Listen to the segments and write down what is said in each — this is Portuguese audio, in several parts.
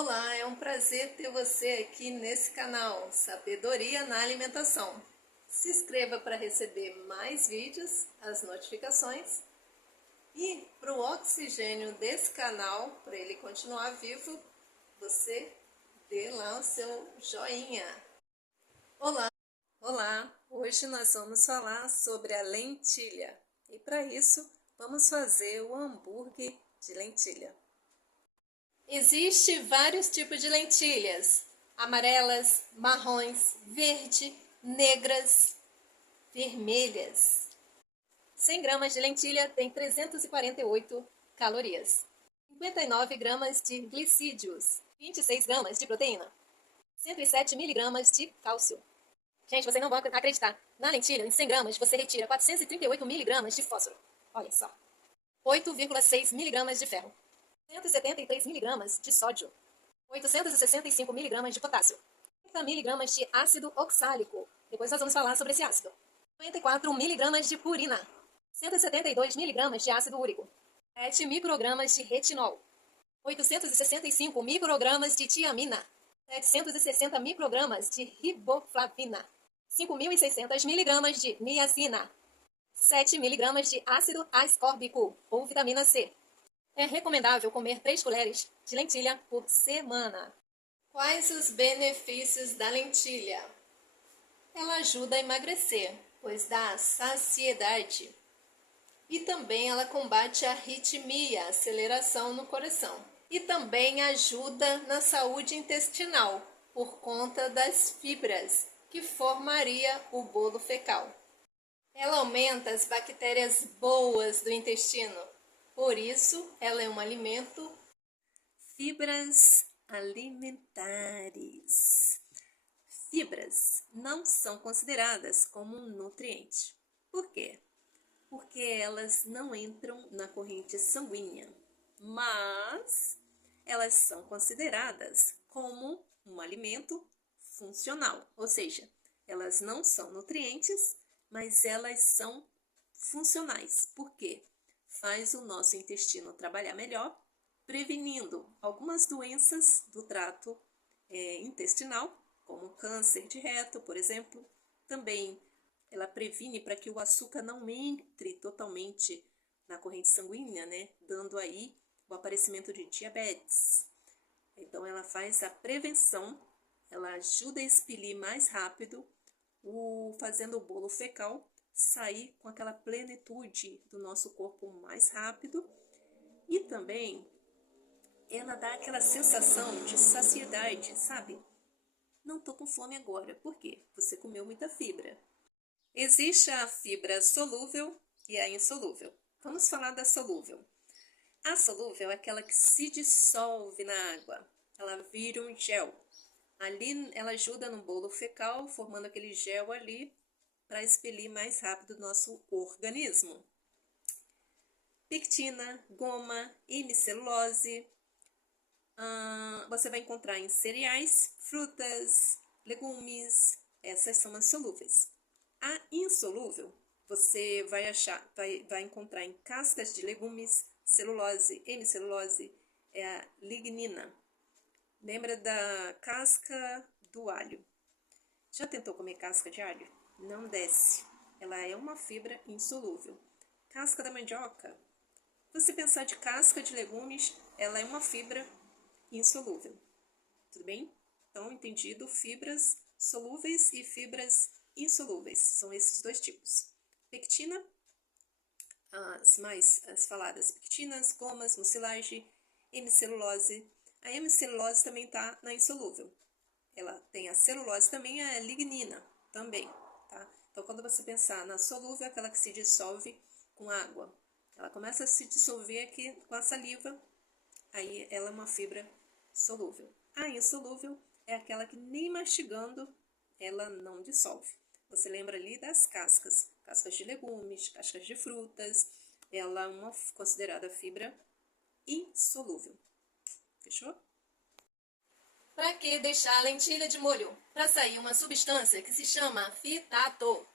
Olá, é um prazer ter você aqui nesse canal Sabedoria na Alimentação. Se inscreva para receber mais vídeos, as notificações e para o oxigênio desse canal, para ele continuar vivo, você dê lá o seu joinha. Olá, hoje nós vamos falar sobre a lentilha e para isso vamos fazer o hambúrguer de lentilha. Existem vários tipos de lentilhas: amarelas, marrons, verde, negras, vermelhas. 100 gramas de lentilha tem 348 calorias, 59 gramas de glicídios, 26 gramas de proteína, 107 miligramas de cálcio. Gente, vocês não vão acreditar. Na lentilha, em 100 gramas, você retira 438 miligramas de fósforo. Olha só. 8,6 miligramas de ferro. 173 miligramas de sódio, 865 miligramas de potássio, 30 miligramas de ácido oxálico, depois nós vamos falar sobre esse ácido, 54 miligramas de purina, 172 miligramas de ácido úrico, 7 microgramas de retinol, 865 microgramas de tiamina, 760 microgramas de riboflavina, 5.600 miligramas de niacina, 7 miligramas de ácido ascórbico ou vitamina C. É recomendável comer 3 colheres de lentilha por semana. Quais os benefícios da lentilha? Ela ajuda a emagrecer, pois dá saciedade. E também ela combate a arritmia, a aceleração no coração. E também ajuda na saúde intestinal, por conta das fibras, que formaria o bolo fecal. Ela aumenta as bactérias boas do intestino. Por isso, ela é um alimento. Fibras alimentares. Fibras não são consideradas como um nutriente. Por quê? Porque elas não entram na corrente sanguínea, mas elas são consideradas como um alimento funcional, ou seja, elas não são nutrientes, mas elas são funcionais. Por quê? Faz o nosso intestino trabalhar melhor, prevenindo algumas doenças do trato intestinal, como câncer de reto, por exemplo. Também ela previne para que o açúcar não entre totalmente na corrente sanguínea, né? Dando aí o aparecimento de diabetes. Então ela faz a prevenção, ela ajuda a expelir mais rápido, fazendo o bolo fecal sair com aquela plenitude do nosso corpo mais rápido. E também ela dá aquela sensação de saciedade, sabe? Não tô com fome agora. Por quê? Você comeu muita fibra. Existe a fibra solúvel e a insolúvel. Vamos falar da solúvel. A solúvel é aquela que se dissolve na água. Ela vira um gel. Ali ela ajuda no bolo fecal, formando aquele gel ali para expelir mais rápido o nosso organismo. Pectina, goma, hemicelulose, você vai encontrar em cereais, frutas, legumes, essas são as solúveis. A insolúvel, você vai encontrar em cascas de legumes, celulose, hemicelulose, é a lignina. Lembra da casca do alho? Já tentou comer casca de alho? Não desce. Ela é uma fibra insolúvel. Casca da mandioca. Se você pensar de casca de legumes, ela é uma fibra insolúvel. Tudo bem? Então, entendido? Fibras solúveis e fibras insolúveis. São esses dois tipos. Pectina, as faladas pectinas, gomas, mucilagem, hemicelulose. A hemicelulose também está na insolúvel. Ela tem a celulose também, a lignina também. Tá? Então, quando você pensar na solúvel, é aquela que se dissolve com água. Ela começa a se dissolver aqui com a saliva, aí ela é uma fibra solúvel. A insolúvel é aquela que nem mastigando ela não dissolve. Você lembra ali das cascas, cascas de legumes, cascas de frutas. Ela é uma considerada fibra insolúvel. Fechou? Para que deixar a lentilha de molho? Para sair uma substância que se chama fitato.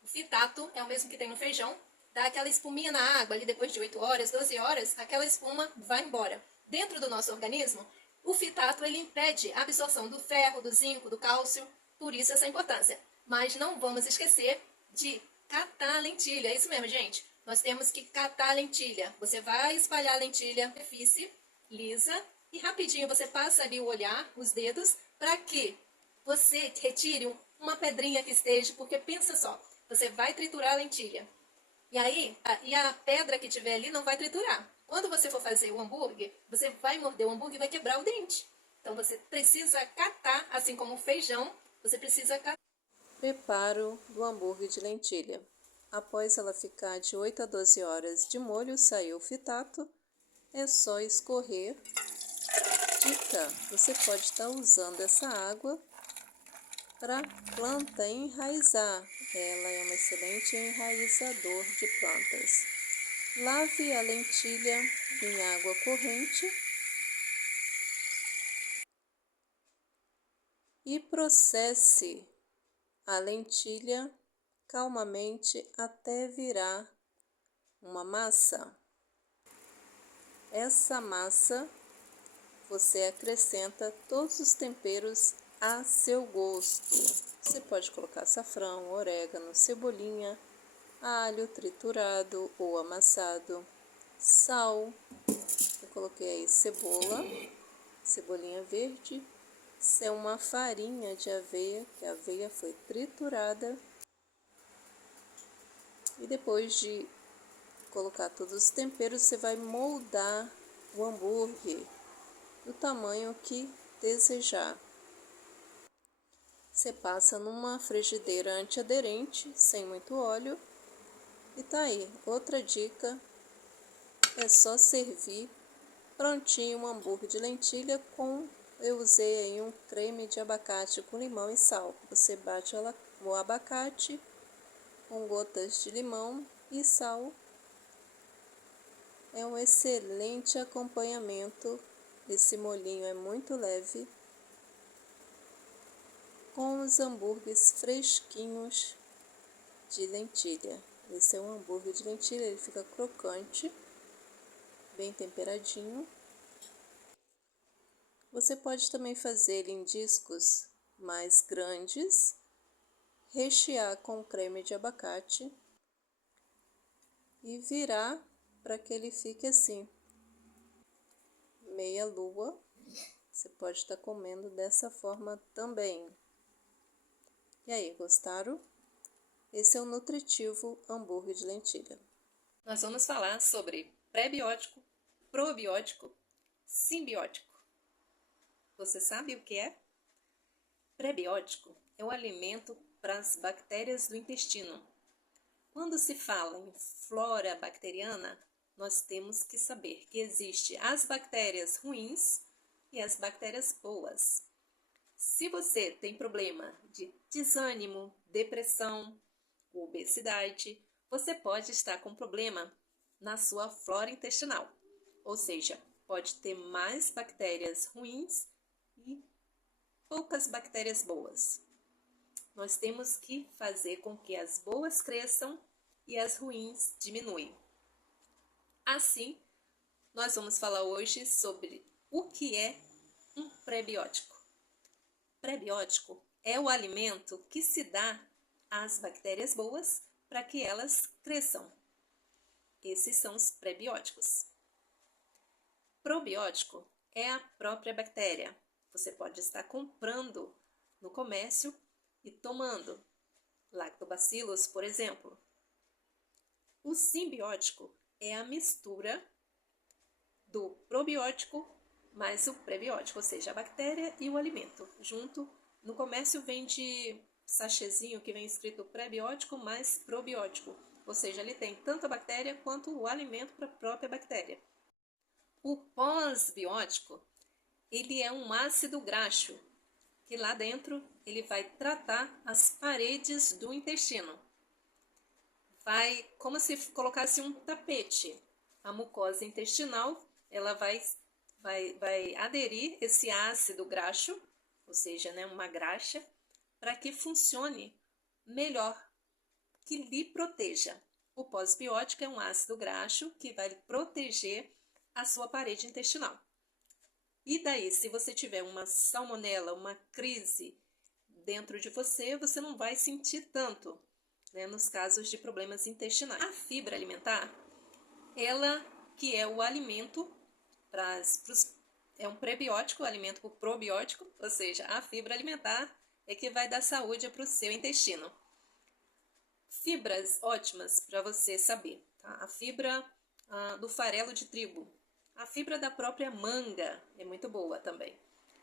O fitato é o mesmo que tem no feijão. Dá aquela espuminha na água ali depois de 8 horas, 12 horas, aquela espuma vai embora. Dentro do nosso organismo, O fitato ele impede a absorção do ferro, do zinco, do cálcio, por isso essa importância. Mas não vamos esquecer de catar a lentilha. É isso mesmo, gente. Nós temos que catar a lentilha. Você vai espalhar a lentilha na superfície lisa e rapidinho você passa ali o olhar, os dedos, para que você retire uma pedrinha que esteja, porque pensa só, você vai triturar a lentilha. E aí, a pedra que tiver ali não vai triturar. Quando você for fazer o hambúrguer, você vai morder o hambúrguer e vai quebrar o dente. Então você precisa catar, assim como o feijão, você precisa catar. Preparo do hambúrguer de lentilha. Após ela ficar de 8 a 12 horas de molho, saiu o fitato, é só escorrer. Dica: você pode estar usando essa água para planta enraizar. Ela é um excelente enraizador de plantas. Lave a lentilha em água corrente e processe a lentilha calmamente até virar uma massa. Essa massa você acrescenta todos os temperos a seu gosto. Você pode colocar açafrão, orégano, cebolinha, alho triturado ou amassado, sal. Eu coloquei aí cebolinha verde. Isso é uma farinha de aveia, que a aveia foi triturada. E depois de colocar todos os temperos, você vai moldar o hambúrguer do tamanho que desejar. Você passa numa frigideira antiaderente, sem muito óleo. E tá aí, outra dica, é só servir prontinho um hambúrguer de lentilha com, eu usei aí um creme de abacate com limão e sal. Você bate o abacate com gotas de limão e sal. É um excelente acompanhamento. Esse molhinho é muito leve. Com os hambúrgueres fresquinhos de lentilha. Esse é um hambúrguer de lentilha, ele fica crocante, bem temperadinho. Você pode também fazer ele em discos mais grandes, rechear com creme de abacate e virar para que ele fique assim, meia lua. Você pode estar comendo dessa forma também. E aí, gostaram? Esse é o nutritivo hambúrguer de lentilha. Nós vamos falar sobre pré-biótico, probiótico, simbiótico. Você sabe o que é? Pré-biótico é o alimento para as bactérias do intestino. Quando se fala em flora bacteriana, nós temos que saber que existem as bactérias ruins e as bactérias boas. Se você tem problema de desânimo, depressão, obesidade, você pode estar com problema na sua flora intestinal. Ou seja, pode ter mais bactérias ruins e poucas bactérias boas. Nós temos que fazer com que as boas cresçam e as ruins diminuem. Assim, nós vamos falar hoje sobre o que é um pré-biótico. Pré-biótico é o alimento que se dá às bactérias boas para que elas cresçam. Esses são os pré-bióticos. Probiótico é a própria bactéria. Você pode estar comprando no comércio e tomando. Lactobacillus, por exemplo. O simbiótico é a mistura do probiótico mais o prebiótico, ou seja, a bactéria e o alimento. Junto, no comércio vende sachêzinho que vem escrito prebiótico mais probiótico. Ou seja, ele tem tanto a bactéria quanto o alimento para a própria bactéria. O pós-biótico, ele é um ácido graxo, que lá dentro ele vai tratar as paredes do intestino. Vai como se colocasse um tapete. A mucosa intestinal, ela vai aderir esse ácido graxo, ou seja, né, uma graxa, para que funcione melhor, que lhe proteja. O pós-biótico é um ácido graxo que vai proteger a sua parede intestinal. E daí, se você tiver uma salmonela, uma crise dentro de você, você não vai sentir tanto, né, nos casos de problemas intestinais. A fibra alimentar, ela que é o alimento é um prebiótico, alimento probiótico, ou seja, a fibra alimentar é que vai dar saúde para o seu intestino. Fibras ótimas para você saber, tá? A fibra do farelo de trigo, a fibra da própria manga é muito boa também.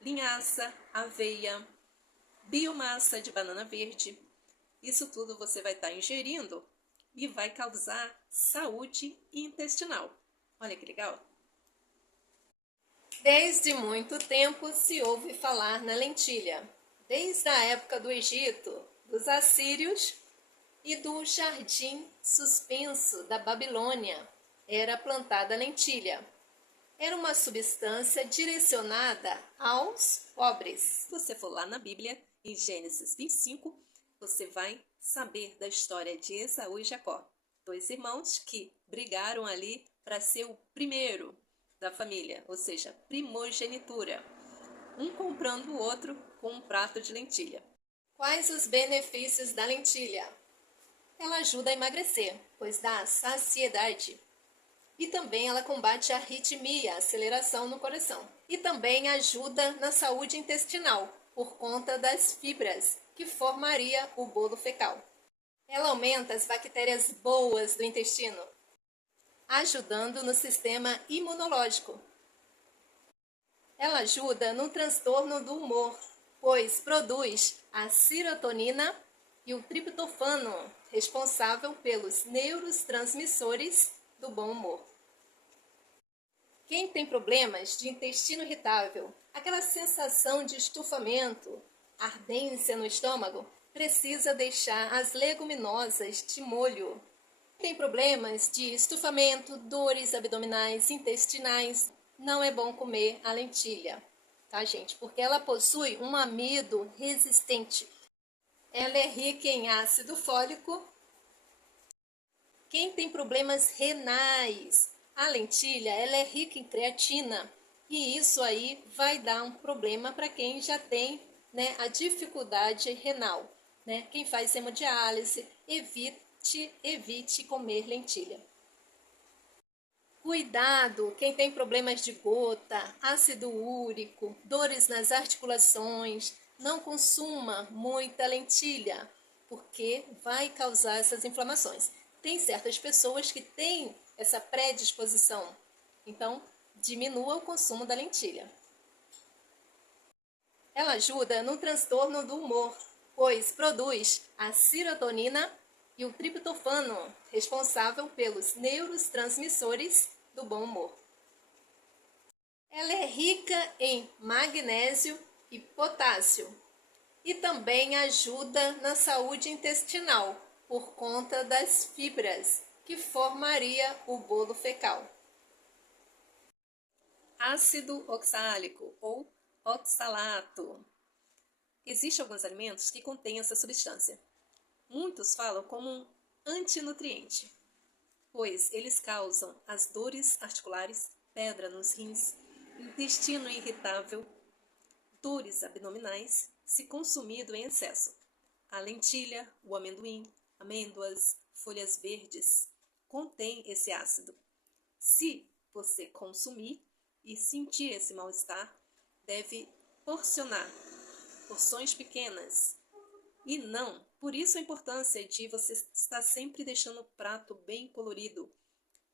Linhaça, aveia, biomassa de banana verde, isso tudo você vai estar ingerindo e vai causar saúde intestinal. Olha que legal! Desde muito tempo se ouve falar na lentilha, desde a época do Egito, dos assírios e do jardim suspenso da Babilônia era plantada a lentilha. Era uma substância direcionada aos pobres. Se você for lá na Bíblia, em Gênesis 25, você vai saber da história de Esaú e Jacó, dois irmãos que brigaram ali para ser o primeiro da família, ou seja, primogenitura, um comprando o outro com um prato de lentilha. Quais os benefícios da lentilha? Ela ajuda a emagrecer, pois dá saciedade. E também ela combate a arritmia, a aceleração no coração. E também ajuda na saúde intestinal, por conta das fibras, que formaria o bolo fecal. Ela aumenta as bactérias boas do intestino, ajudando no sistema imunológico. Ela ajuda no transtorno do humor, pois produz a serotonina e o triptofano, responsável pelos neurotransmissores do bom humor. Quem tem problemas de intestino irritável, aquela sensação de estufamento, ardência no estômago, precisa deixar as leguminosas de molho. Quem tem problemas de estufamento, dores abdominais, intestinais, não é bom comer a lentilha, tá, gente? Porque ela possui um amido resistente. Ela é rica em ácido fólico. Quem tem problemas renais, a lentilha ela é rica em creatina e isso aí vai dar um problema para quem já tem, né, a dificuldade renal, né? Quem faz hemodiálise, evite comer lentilha. Cuidado, quem tem problemas de gota, ácido úrico, dores nas articulações, não consuma muita lentilha, porque vai causar essas inflamações. Tem certas pessoas que têm essa predisposição, então diminua o consumo da lentilha. Ela ajuda no transtorno do humor, pois produz a serotonina e o triptofano, responsável pelos neurotransmissores do bom humor. Ela é rica em magnésio e potássio e também ajuda na saúde intestinal por conta das fibras que formaria o bolo fecal. Ácido oxálico ou oxalato. Existem alguns alimentos que contêm essa substância. Muitos falam como um antinutriente, pois eles causam as dores articulares, pedra nos rins, intestino irritável, dores abdominais, se consumido em excesso. A lentilha, o amendoim, amêndoas, folhas verdes, contém esse ácido. Se você consumir e sentir esse mal-estar, deve porcionar porções pequenas. E não, por isso a importância de você estar sempre deixando o prato bem colorido,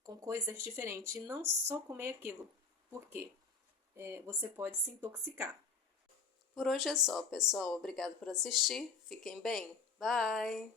com coisas diferentes, e não só comer aquilo, porque você pode se intoxicar. Por hoje é só, pessoal. Obrigado por assistir. Fiquem bem. Bye!